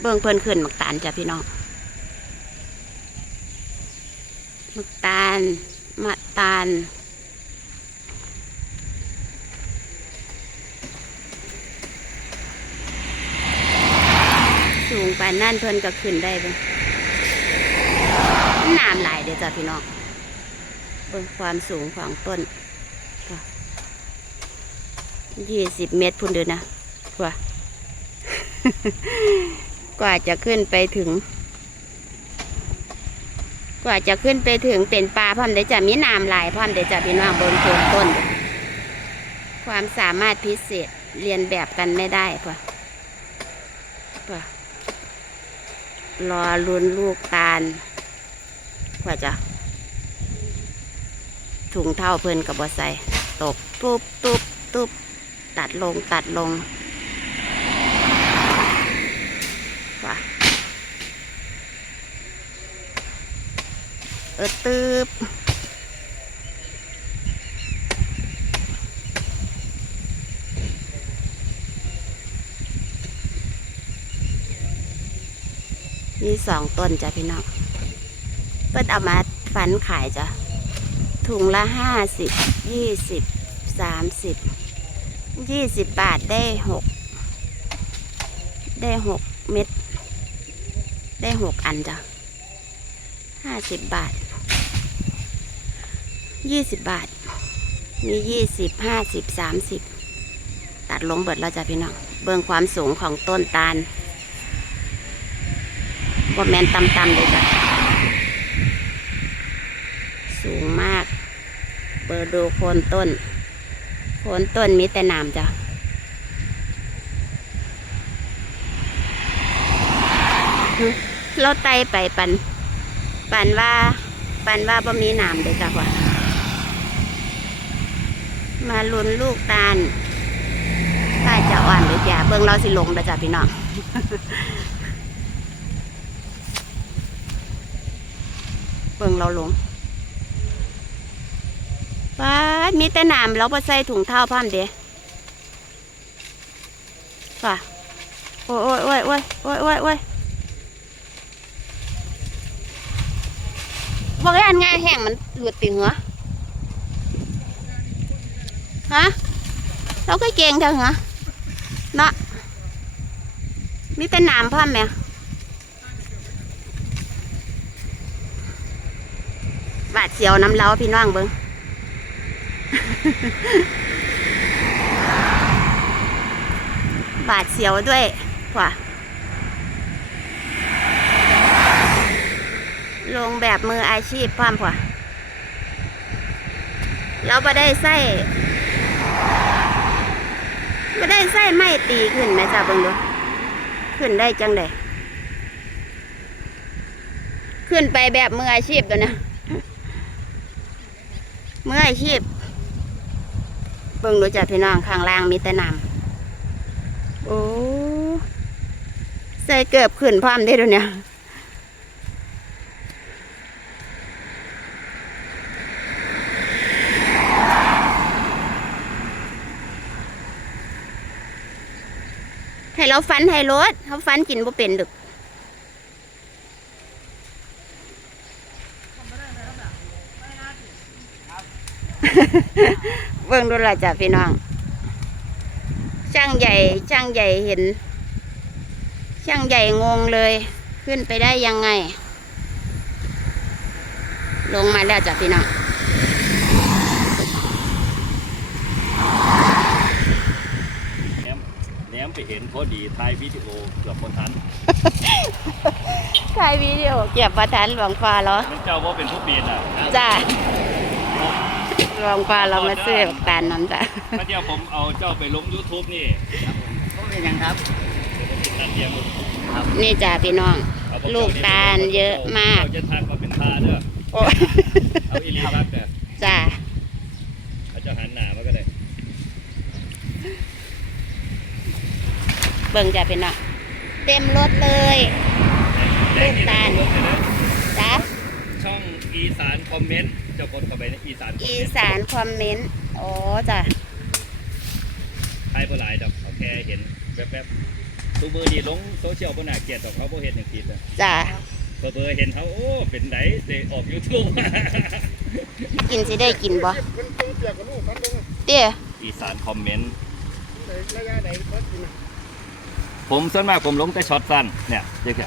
เบิ่งเพิ่นขึ้นหมักตาลจ้ะพี่น้องหมักตาลมะตาลสูงปานนั่นเพิ่นก็ขึ้นได้เบิ่งน้ำไหลายเด้อจ้ะพี่น้องเบิ่งความสูงของต้นยี่สิบเมตรพุ่นเด้อนะว่า กว่าจะขึ้นไปถึง กว่าจะขึ้นไปถึงเป็นปลาพร้อมเดี๋ยวจะมีน้ำหลายพร้อมเดี๋ยวจะพี่น้องบิ่งโคนต้น ความสามารถพิเศษเรียนแบบกันไม่ได้ป่ะป่ะรอลุ้นลูกตาลกว่าจะถุงเท่าเพิ่นกับบอใส่ตกตุ๊บตุ๊บตุ๊บตัดลงตัดลงว่ะเออตืบมีสองต้นจ้ะพี่น้องเพิ่นเอามาฟันขายจ้ะ ถุงละห้าสิบยี่สิบสามสิบยี่สิบบาทได้หกได้หกเม็ด ได้หกอันจ้ะห้าสิบบาท ยี่สิบบาท มียี่สิบห้าสิบสามสิบตัดลงเบิดแล้วจ้ะพี่น้อง เบิ่งความสูงของต้นตาลบ่แมนต่ำๆเลยจ้ะ สูงมาก เปิดดูโคนต้น โคนต้นมีแต่หนามจ้ะเราไต่ไปปัน ปันว่า ปันว่าบ่มีหนามเด้อจ้ะว่ะาลุนลูกตาลถ้าจะอ่อนหรือจะเบิ่งเราสิลงเด้อจ้ะพี่น้องเบิ่งเราลงว้ามีแต่น้ำเราไปใส่ถุงเท้าพร้อมเด้ค่ะโอ้ยโอ้ยโอ้ยโอ้ยโอ้ยโอ้ยโอ้ยบอกให้อันง่ายแห้งมันหลุดติหัว ฮะเราก็เก่งเถอะเหรอเนาะมีแต่น้ำพร้อมไหมบาดเสียวน้ำเล้าพี่น้องเบิงบาดเสียวด้วยกว่าลงแบบมืออาชีพพร้อมกว่าเราไ่ได้ไส้ ไม่ได้ไส้ไม่ตีขึ้นไหมจ้าเบิ่งดูขึ้นได้จังไดขึ้นไปแบบมืออาชีพตัวนะมืออาชีพ เบิ่งดูจ้ะพี่น้องข้างล่างมีแต่น้ำโอ้ใส่เกือบขึ้นพร้อมได้ด้วยเนี่ย เราฟันให้รถเขาฟันกินบ่เป็นดึกเบิ่งดูละจ้ะพี่น้อง ช่างใหญ่ ช่างใหญ่เห็น ช่างใหญ่งงเลย ขึ้นไปได้ยังไง ลงมาแล้วจ้ะพี่น้อง แหนมแหนมไปเห็นพ อดีถ่ายวิดีโอเกือบคนทันถ่ายวิดีโอเก็บประทันหลวงฟ้าเหรอมันเจ้าว่าเป็นผู้ปีนอะจ้าหลวงฟ้าเรามาซื้อตาลน้ำจ้ะถ้าเดียวผมเอาเจ้าไปลง YouTube นี่ผมเป็นหยังครับตัดเดียวนี่จ้ะพี่น้องเอาผมลูกตาลเยอะมากเจะทักมาเป็นทาเด้อโอ้เอาอีลีรักเด้อจ้าเขา เบิ่งจะเป็น้อะเต็มรถเลยลูกตาลจ้าช่องอีสานคอมเมนต์จะกดเข้าไปในอีสานอีสานคอมเมนต์อ๋อจ้ะใครบ่หลายดอกเขาแค่เห็นแป๊บๆตูเบอร์ดีลงโซเชียลบ่นาเกลียดดอกเขาบ่เห็นอย่างผิดจ้ะเบอร์เห็นเขาโอ้เป็นไหนเสออกยูทูบกินสิได้กินบ่เตี้ยอีสานคอมเมนต์ระยะไหนก็กิน ผมส่วนมากผมลงแต่ช็อตสั้นเนี่ยเจ๊แค่